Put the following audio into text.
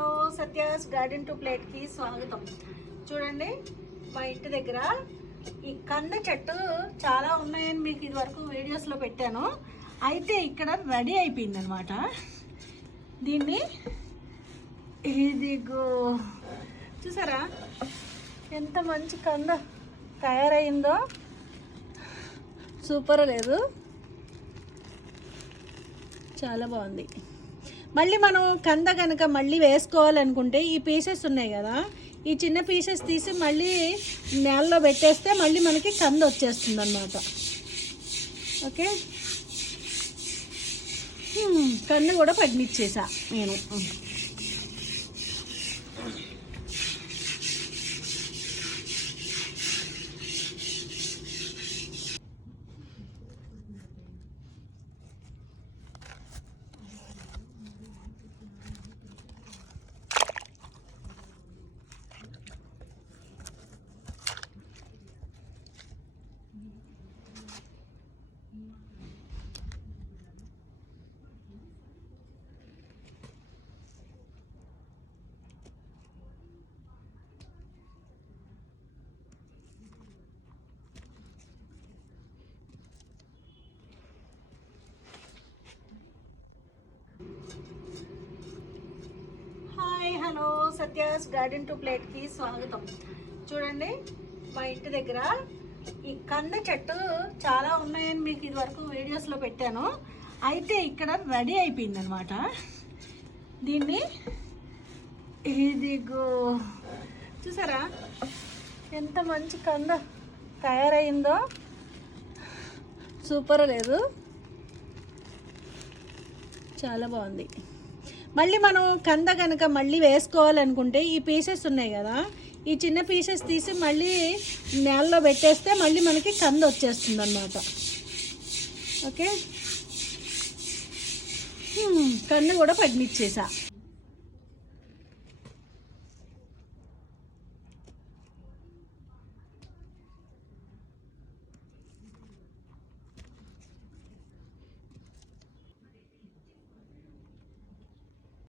Hello Satya's garden to ప్లేట్కి స్వాగతం. చూడండి, మా ఇంటి దగ్గర ఈ కంద చెట్టు చాలా ఉన్నాయని మీకు ఇది వరకు వీడియోస్లో పెట్టాను. అయితే ఇక్కడ రెడీ అయిపోయింది అనమాట. దీన్ని ఇదిగో చూసారా ఎంత మంచి కంద తయారైందో, సూపర్ లేదు, చాలా బాగుంది. మళ్ళీ మనం కంద కనుక మళ్ళీ వేసుకోవాలనుకుంటే ఈ పీసెస్ ఉన్నాయి కదా, ఈ చిన్న పీసెస్ తీసి మళ్ళీ నేలలో పెట్టేస్తే మళ్ళీ మనకి కంద వచ్చేస్తుంది అన్నమాట. ఓకే, కంద కూడా పడినిచ్చేసా నేను. హలో సత్యాస్ గార్డెన్ టు ప్లేట్కి స్వాగతం. చూడండి, మా ఇంటి దగ్గర ఈ కంద చెట్టు చాలా ఉన్నాయని మీకు ఇది వరకు వీడియోస్లో పెట్టాను. అయితే ఇక్కడ రెడీ అయిపోయింది అనమాట. దీన్ని ఇదిగో చూసారా ఎంత మంచి కంద తయారైందో, సూపర్ లేదు, చాలా బాగుంది. మళ్ళీ మనం కంద కనుక మళ్ళీ వేసుకోవాలనుకుంటే ఈ పీసెస్ ఉన్నాయి కదా, ఈ చిన్న పీసెస్ తీసి మళ్ళీ నేలలో పెట్టేస్తే మళ్ళీ మనకి కంద వచ్చేస్తుంది అన్నమాట. ఓకే, కంద కూడా పడినిచ్చేసా